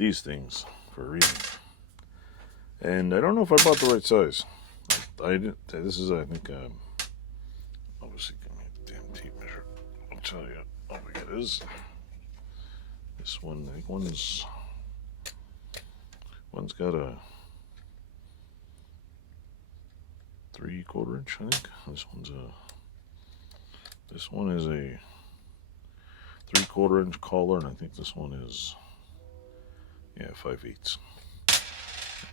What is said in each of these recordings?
these things for a reason. And I don't know if I bought the right size. I didn't. This is, I think, obviously, give me a damn tape measure. I'll tell you how big it is. This one, I think one's got a 3/4 inch, I think. This one is a 3/4 inch collar, and I think this one is, yeah, 5/8.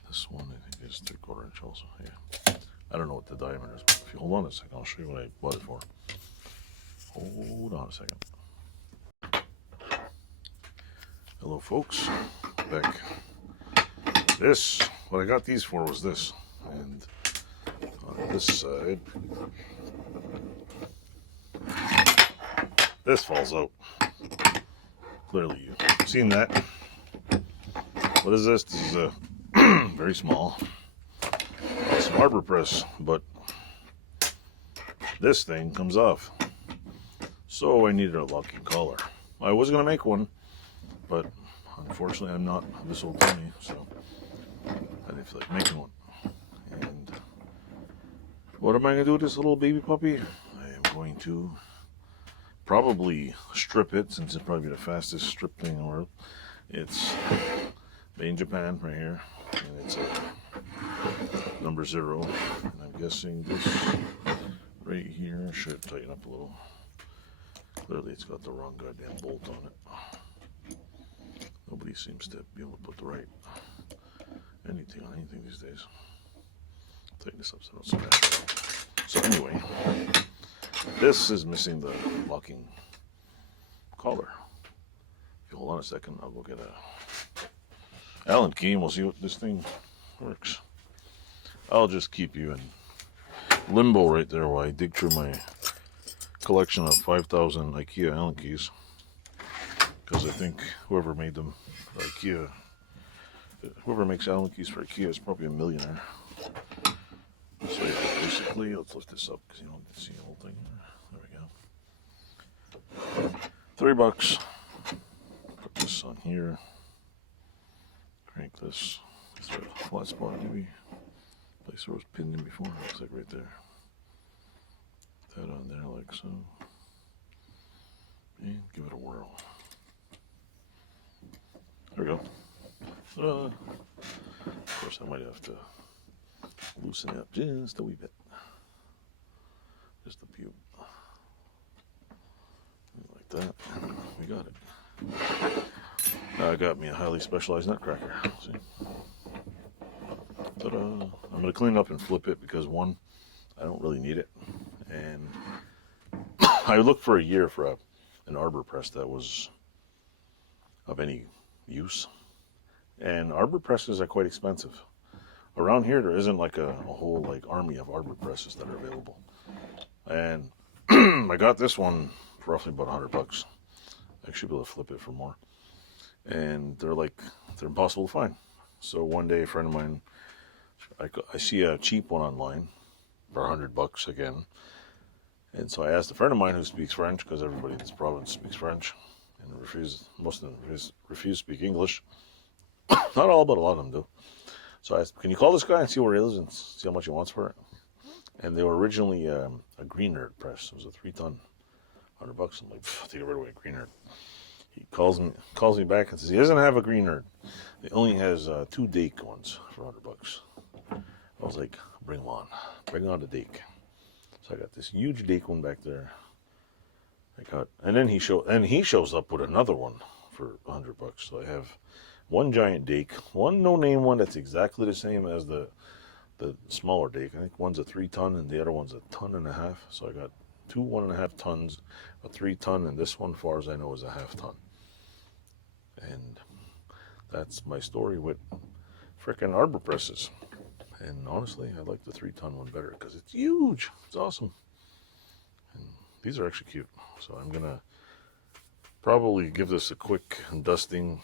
This one, I think, is 3/4 inch also. Yeah, I don't know what the diameter is, but if you hold on a second, I'll show you what I bought it for. Hold on a second. Hello, folks. Back. What I got these for was this, and on this side, this falls out. Clearly, you've seen that. What is this? This is a very small. Some Arbor Press, but this thing comes off. So I needed a locking collar. I was going to make one, but unfortunately I'm not this old pony, so I didn't feel like making one. And what am I going to do with this little baby puppy? I am going to probably strip it, since it's probably the fastest strip thing in the world. It's made in Japan right here, and it's a number 0, and I'm guessing this right here should tighten up a little. Clearly it's got the wrong goddamn bolt on it. Nobody seems to be able to put the right anything on anything these days. Tighten this up so I don't smash it. So anyway, this is missing the locking collar. If you hold on a second, I'll go get a Allen key and we'll see what this thing works. I'll just keep you in limbo right there while I dig through my collection of 5,000 IKEA Allen keys, because I think whoever made them for IKEA, whoever makes Allen keys for IKEA is probably a millionaire. So basically, let's lift this up because you don't get to see the whole thing. There we go. $3. Put this on here. Crank this. Is there a flat spot maybe? Place where it was pinned in before. Looks like right there. Put that on there like so. And give it a whirl. There we go. Of course, I might have to loosen it up just a wee bit. Just a few. Like that. We got it. Now I got me a highly specialized nutcracker. See? Ta-da. I'm going to clean it up and flip it because, one, I don't really need it. And I looked for a year for an Arbor Press that was of any use. And Arbor Presses are quite expensive. Around here, there isn't like a whole like army of Arbor Presses that are available. And I got this one for roughly about $100. I should be able to flip it for more. And they're impossible to find. So one day, a friend of mine, I see a cheap one online for $100 again. And so I asked a friend of mine who speaks French, because everybody in this province speaks French, and most of them refuse to speak English. Not all, but a lot of them do. So I asked, can you call this guy and see where he lives and see how much he wants for it? And they were originally a Green Nerd press. It was a 3-ton, $100. I'm like, take it right away, Green Nerd. He calls me back and says he doesn't have a Green Nerd. He only has 2 Dake ones for $100. I was like, bring them on. Bring on the Dake. So I got this huge Dake one back there. And then he shows up with another one for $100. So I have one giant Dake, one no-name one that's exactly the same as the smaller Dake. I think one's a 3-ton and the other one's a 1.5 tons. So I got 2 1.5 tons, a 3-ton, and this one, as far as I know, is a 1/2 ton. And that's my story with frickin' Arbor Presses. And honestly, I like the 3-ton one better because it's huge. It's awesome. And these are actually cute. So I'm gonna probably give this a quick dusting,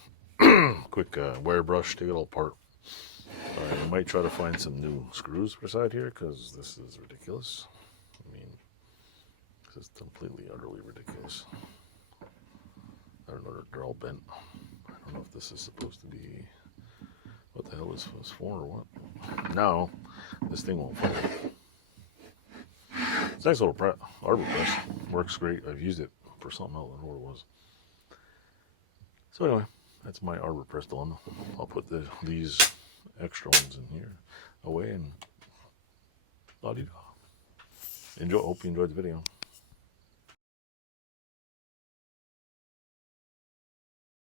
quick wire brush, take it all apart. I might try to find some new screws for side here because this is ridiculous. I mean, this is completely, utterly ridiculous. I don't know, they're all bent. I don't don't know if this is supposed to be, what the hell is this for or what? No, this thing won't fall. It's a nice little Arbor Press. Works great. I've used it for something else. I don't know what it was. So anyway, that's my Arbor Press dilemma. I'll put these extra ones in here away and la-di-da. Hope you enjoyed the video.